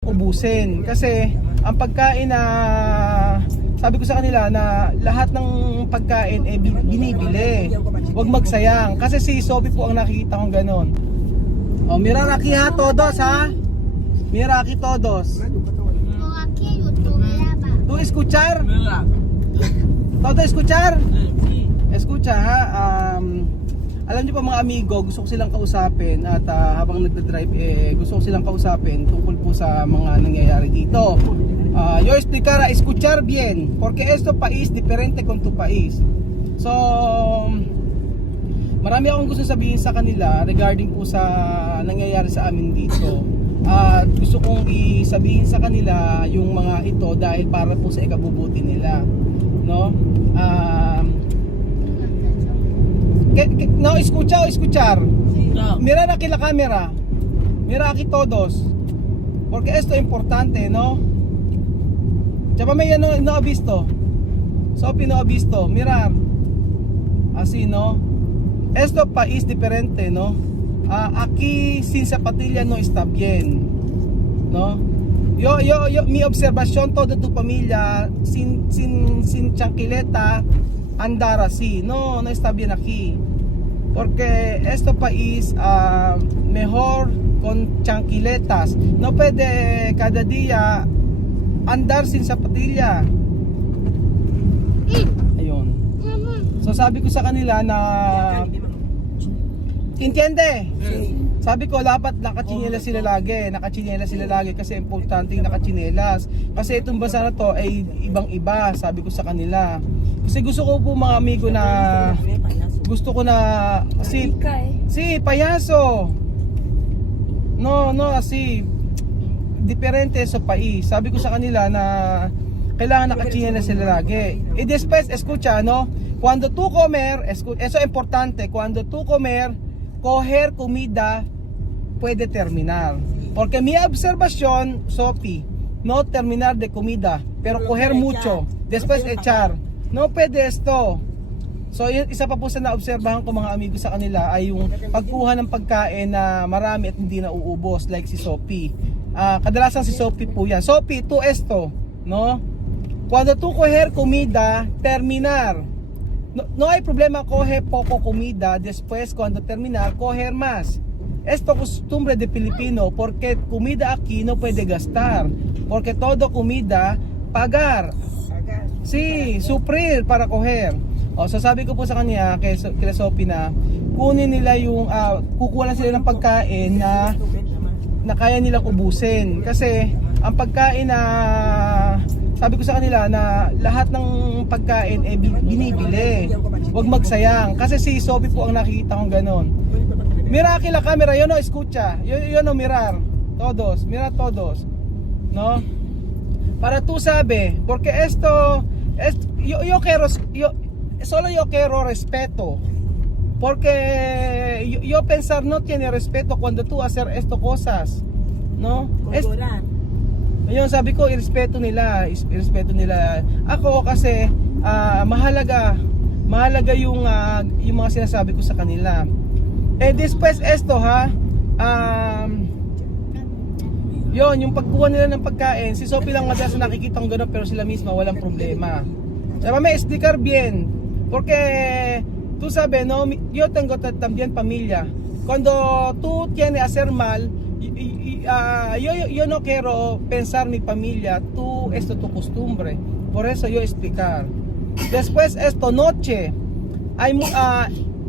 ubusin kasi ang pagkain na sabi ko sa kanila na lahat ng pagkain binibili, huwag magsayang kasi si Sophie po ang nakikita kong ganon. Miraraki ha todos ha, miraraki todos. ¿Tú escuchar? ¿Todo escuchar? Escucha ha. Alam niyo po mga amigo, gusto ko silang kausapin at habang nagda-drive gusto ko silang kausapin tungkol po sa mga nangyayari dito. Yo explicar a escuchar bien porque esto país diferente con tu país. So marami akong gusto sabihin sa kanila regarding po sa nangyayari sa amin dito. At gusto kong isabihin sa kanila yung mga ito dahil para po sa ikabubuti nila, no? No, escucha o escuchar. Mira aquí la cámara. Mira aquí todos. Porque esto es importante, ¿no? Chapame ya no ha visto. Sophie no ha visto. Mirar. Así, ¿no? Esto país diferente, ¿no? Aquí sin zapatilla no está bien, ¿no? Yo mi observación toda tu familia sin chanquileta andar así, no está bien aquí. Porque este país mejor con chanquiletas. No puede cada día andar sin zapatilla. Ayun. So sabi ko sa kanila na Entiende? Sabi ko dapat nakachinelas sila lagi kasi importante yung nakachinelas. Kasi itong bansa na to ay ibang-iba, sabi ko sa kanila. Kasi gusto ko po mga amigo na gusto ko na si payaso. No, así diferente sa país. Sabi ko sa kanila na kailangan nakachinelas sila lagi. Y después escucha, no? Cuando tú comer, eso es importante, cuando tú coger comida puede terminar. Porque mi observación, Sophie, no terminar de comida, pero coger mucho, después echar. No puede esto. So isa pa po sa naobserbahan ko mga amigo sa kanila ay yung pagkuha ng pagkain na marami at hindi na uubos like si Sophie. Kadalasan si Sophie po yan. Sophie, tú esto, no? Cuando tú coger comida, terminar. No hay problema coger poco comida, después cuando terminar coger más. Esto costumbre de Filipino porque comida aquí no puede gastar, porque todo comida pagar. Sí, suplir para coger. So sabi ko po sa kanya kay Sophie na kunin nila yung kukuha sila ng pagkain na kaya nilang ubusin kasi ang pagkain na sabi ko sa kanila na lahat ng pagkain binibili. Huwag magsayang. Kasi si Sophie po ang nakikita kong ganon. Mira aquí la cámara, yo no escucha. Yo no mirar. Todos, mira todos. ¿No? Para tú sabe, porque esto solo yo quiero respeto. Porque yo pensar no tiene respeto cuando tú hacer esto cosas. ¿No? Ayun, sabi ko, irespeto nila. Ako kasi mahalaga yung mga sinasabi ko sa kanila. Después esto ha, yun, yung pagkuha nila ng pagkain, si Sophie lang madalas nakikita ng gano'n pero sila misma walang problema. Sabi may explicar bien, porque tú sabes, no, yo tengo también familia. Cuando tú tienes hacer mal, yo no quiero pensar mi familia, esto tu costumbre, por eso yo explicar. Después esto noche, hay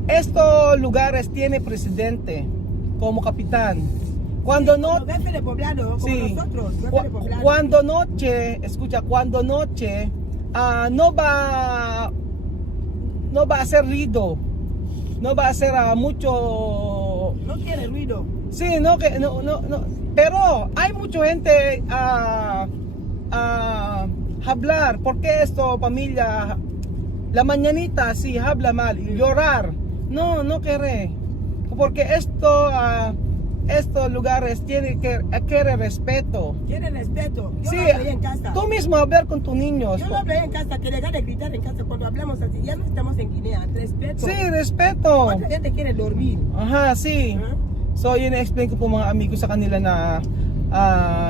estos lugares tiene presidente como capitán. Cuando no, sí, cuando noche, escucha, cuando noche no va a hacer ruido, no va a hacer mucho. No tiene ruido. Sí, no, pero hay mucha gente hablar, porque esto familia, la mañanita sí habla mal, llorar, no quiere, porque estos lugares tienen que querer respeto. Tienen respeto. Yo Sí, no hablé en casa. tú mismo hablar con tus niños. Yo no hablé en casa, que dejar de gritar en casa cuando hablamos así. Ya no estamos en Guinea. Respeto. Sí, respeto. ¿Cuánta gente quiere dormir? Ajá, sí. ¿Ah? So yun na-explain ko po mga amigo sa kanila na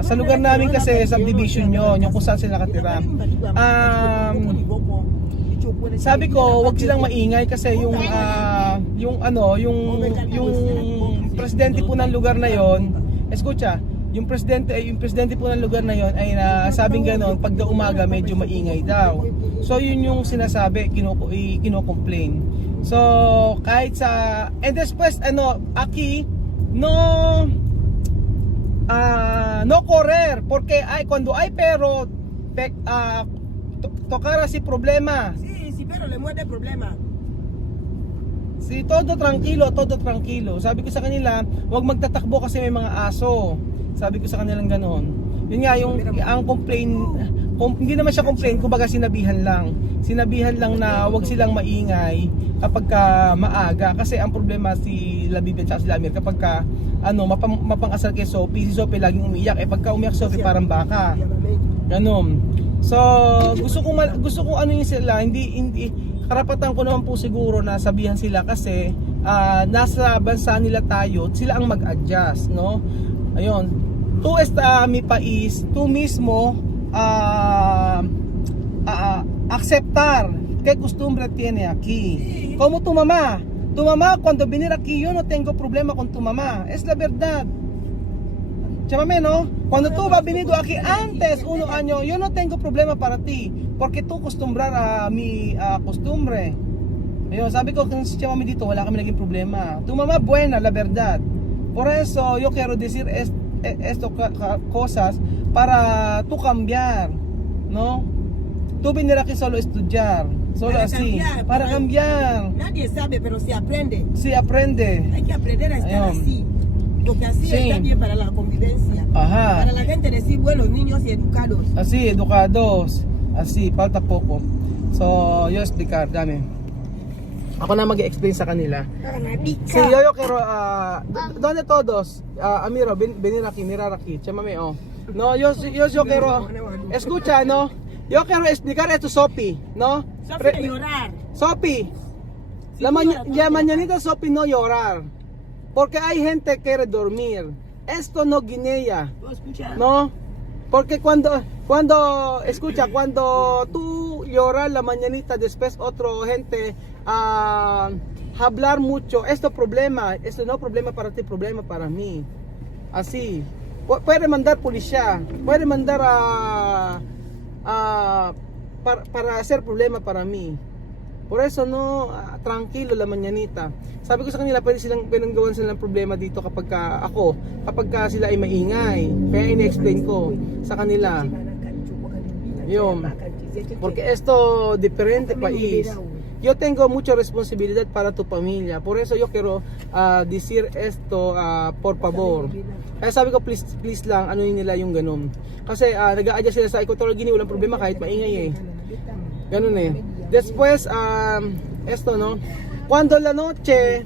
Sa lugar namin kasi subdivision yun, yung kung saan sila nakatira. Sabi ko, wag silang maingay kasi yung presidente po ng lugar na yon, eskucha, yung presidente po ng lugar na yon ay sabing gano'n, pag daw umaga medyo maingay daw. So yun yung sinasabi, kino-complain. So kahit sa and después aquí no correr porque cuando hay perro tocar así problema. Sí, pero le muerde problema. Si todo tranquilo. Sabi ko sa kanila, huwag magtatakbo kasi may mga aso. Sabi ko sa kanilang ganoon. Yun nga, ang complain, hindi naman siya complain, kumbaga sinabihan lang. Sinabihan lang na huwag silang maingay kapag maaga. Kasi ang problema si Labib at si Lamir, kapag mapang-asal kay Sophie, si Sophie laging umiyak. Pagka umiyak Sophie parang baka. Ganon. So, gusto kong ano yun sila, hindi karapatan ko naman po siguro na sabihan sila kasi nasa bansa nila tayo, sila ang mag-adjust, no? Ayun. Tú mi país, tú mismo aceptar qué costumbre tiene aquí. Como tu mamá. Tu mamá cuando venir aquí yo no tengo problema con tu mamá. Es la verdad. Chámame, ¿no? Cuando tú vas venido aquí antes, 1 año, yo no tengo problema para ti. Porque tú acostumbrar a mi costumbre. Ayun, sabi ko, kung si Chamami dito, wala kami naging problema. Tu mamá buena, la verdad. Por eso, yo quiero decir esto cosas para tú cambiar, ¿no? Tú venir aquí solo estudiar, solo Para así, cambiar, para cambiar. Nadie sabe, pero se aprende. Sí, aprende. Hay que aprender a estar Ayun. así. Porque así Sí. está bien para la convivencia. Ajá. Para la gente decir buenos niños y educados. Así, educados. Así, falta poco. So, yo explicar, dami. Ako na mag-explain sa kanila. Sí, yo quiero, ¿dónde todos? Amiro, venir aquí, mirar aquí. Chámame, oh. No, yo quiero, escucha, no? Yo quiero explicar esto, Sophie, ¿no? Sofía de llorar. Sophie, la mañanita Sophie no llorar. Porque hay gente que quiere dormir. Esto no Guinea, ¿Tú escuchas? ¿no? Porque cuando tú lloras la mañanita, después otro gente hablar mucho, esto no problema para ti, problema para mí. Así. Puede mandar policía, puede mandar para hacer problema para mí. Por eso no, tranquilo la mañanita. Sabi ko sa kanila, pwede gawan sila ng problema dito kapag sila ay maingay. Kaya in-explain ko sa kanila. Yun. Porque esto diferente país. Yo tengo mucha responsabilidad para tu familia. Por eso yo quiero decir esto por favor. Kaya sabi ko please lang ano nila yung ganun. Kasi nag-a-adjust sila sa Equatorial Guinea, walang problema kahit maingay eh. Ganun eh. Después esto no. Cuando la noche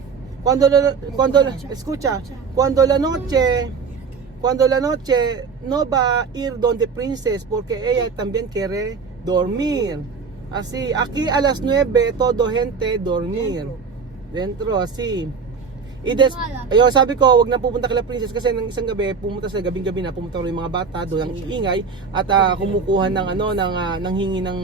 no va a ir donde Princess porque ella también quiere dormir. Así, aquí a las 9 todo gente dormir. Dentro así. Ayun, sabi ko, wag na pupunta kay Princess kasi ng isang gabi, pumunta yung mga bata, doon ang iingay at kumukuha ng ng hingi ng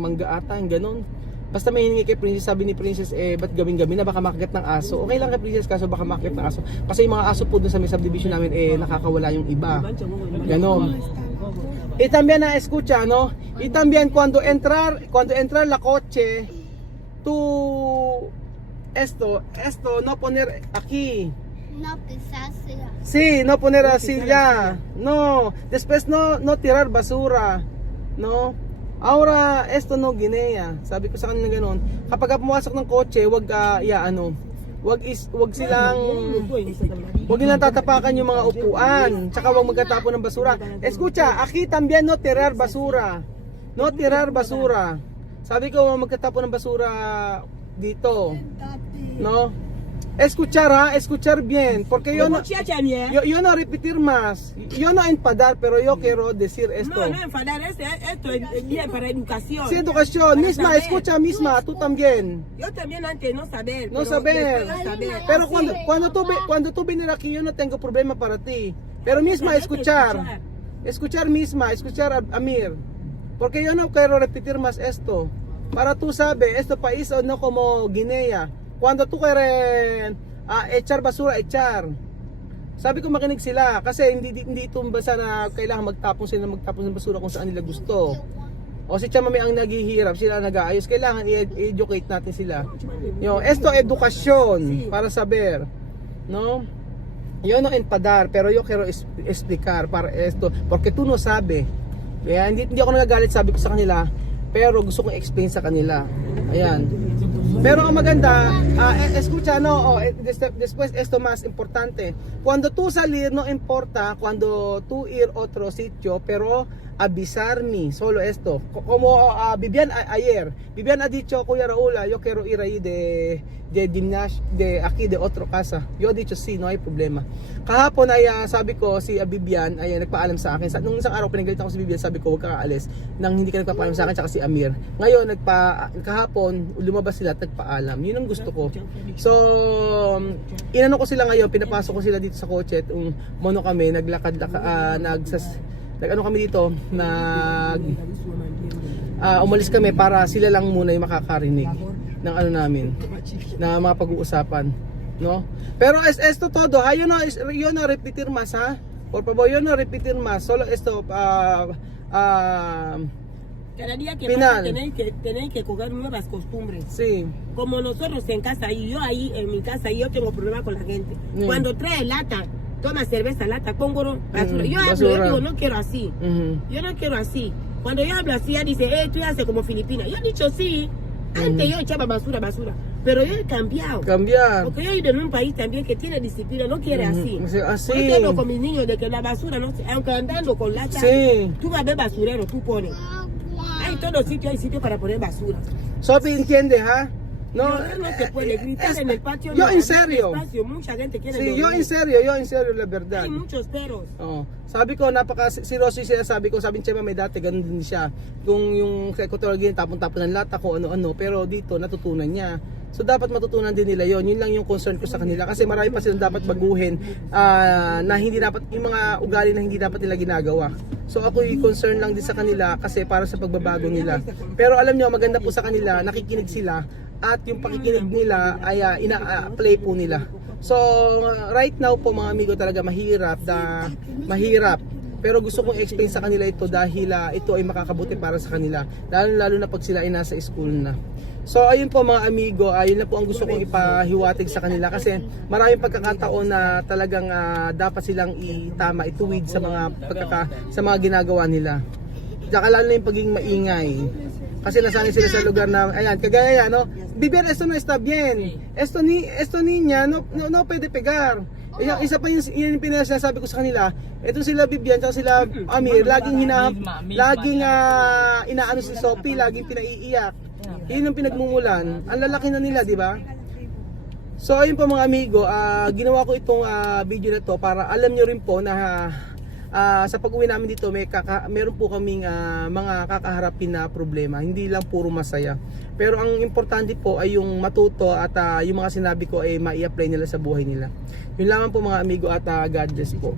mangga ata, yung ganun. Basta may hiningi kay Princess, sabi ni Princess, ba't gabing-gabi na baka makagat ng aso? Okay lang kay Princess, kaso baka makagat ng aso. Kasi yung mga aso po dun sa may subdivision namin, nakakawala yung iba. Ganon. Y también escucha, ¿no? Y también cuando entrar la coche, tú, esto, no poner aquí. No pisarse. Sí, no poner así ya. No, después no tirar basura. No. Ahora, esto no Guinea. Sabi ko sa kanila ganoon. Kapag pumasok ng kotse, wag nilang tatapakan yung mga upuan. Tsaka wag magtatapon ng basura. Escucha, aquí también no tirar basura. No tirar basura. Sabi ko, wag magtatapon ng basura dito. No? Escuchar ha, escuchar bien, porque yo no, Muchacha mía. yo no repetir más, yo no enfadar, pero yo quiero decir esto. No, no enfadar, esto es bien para educación. Sí, educación, Para misma, saber. escucha misma, tú también. Yo también antes no saber. No pero saber. después saber. Pero Así. cuando tú vienes aquí, yo no tengo problema para ti. Pero misma, Saber escuchar. Escuchar misma, escuchar a Amir. Porque yo no quiero repetir más esto. Para tú sabes, este país no como Guinea. Cuando tú quieres echar basura, echar. Sabi ko makinig sila kasi hindi ito basta na kailangan magtapon sila ng basura kung saan nila gusto. O si Chamami ang naghihirap, sila nag-aayos, kailangan i-educate natin sila. Esto edukasyon para saber, no? Yo no enfadar, pero yo quiero explicar para esto porque tú no sabe. Kaya hindi ako nagagalit, sabi ko sa kanila, pero gusto kong explain sa kanila. Ayan. Pero ang maganda, escucha, no, después esto más importante. Cuando tú salir, no importa, cuando tú ir otro sitio, pero avisarme, solo esto. Como Vivian ayer, Vivian ha dicho, Kuya Raul, yo quiero ir ahí de gimnasio, de aquí, de otro casa. Yo he dicho, sí, no hay problema. Kahapon ay sabi ko, si Vivian ay nagpaalam sa akin. Nung isang araw pinagalit ako si Vivian, sabi ko, huwag ka aalis nang hindi ka nagpapaalam sa akin, tsaka si Amir. Ngayon, kahapon, lumabas sila at nagpaalam. Yun ang gusto ko. So, inano ko sila ngayon, pinapasok ko sila dito sa kotse at mono kami, nag-ano kami dito, umalis kami para sila lang muna yung makakarinig ng ano namin, na mga pag-uusapan, no? Pero esto todo, yo no repetir más, ha? Por favor, yo no repetir más, solo esto, Cada día que Final. pasa tenéis que coger nuevas costumbres. sí, Como nosotros en casa y yo ahí en mi casa yo tengo problema con la gente. Cuando trae lata, toma cerveza, lata, pongo basura. Yo hablo, basura. yo digo, no quiero así. Yo no quiero así. Cuando yo hablo así, ella dice, tú haces como Filipina. Yo he dicho sí. Antes yo echaba basura. Pero yo he cambiado. cambiar. Porque yo he ido en un país también que tiene disciplina, no quiere así. Así. Por eso hablo con mis niños de que la basura, no, aunque andando con lata, Sí. tú vas a ver basurero, tú pones. Hay todos sitios, hay sitios para poner basura. Sophie, entiende, ha? No, No te puede gritar en el patio. yo no, en hay serio. espacio, mucha gente quiere Sí, dormir. yo en serio, la verdad. Hay muchos peros. Oh, sabi ko seryoso yung sinasabi ko, sabi niya may dati ganun din siya. Yung secretary tapon-tapon ng lata ko ano-ano, pero dito natutunan niya. So dapat matutunan din nila yon. Yun lang yung concern ko sa kanila kasi marami pa silang dapat baguhin na hindi dapat yung mga ugali na hindi dapat nila ginagawa. So ako yung concern lang din sa kanila kasi para sa pagbabago nila. Pero alam niyo maganda po sa kanila, nakikinig sila at yung pakikinig nila ay ina-apply po nila. So right now po mga amigo talaga mahirap. Pero gusto kong explain sa kanila ito dahil ito ay makakabuti para sa kanila. Lalo na pag sila ay nasa school na. So ayun po mga amigo, ayun na po ang gusto kong ipahiwatig sa kanila kasi maraming pagkakataon na talagang dapat silang ituwid sa mga ginagawa nila. Tsaka lalo na yung pagiging maingay. Kasi nasanay sila sa lugar na, ayan, kagaya yan, no? Vivian, esto no está bien. Esto niña, no puede pegar. Isa pa yung pinasasabi ko sa kanila, ito sila Vivian, tsaka sila Amir, laging inaano si Sophie, laging pinaiiyak. Yun ang pinagmumulan. Ang lalaki na nila, di ba? So ayun po mga amigo, ginawa ko itong video na to para alam nyo rin po na sa pag-uwi namin dito meron po kaming mga kakaharapin na problema, hindi lang puro masaya. Pero ang importante po ay yung matuto at yung mga sinabi ko ay mai-apply nila sa buhay nila. Yun lamang po mga amigo at God bless po.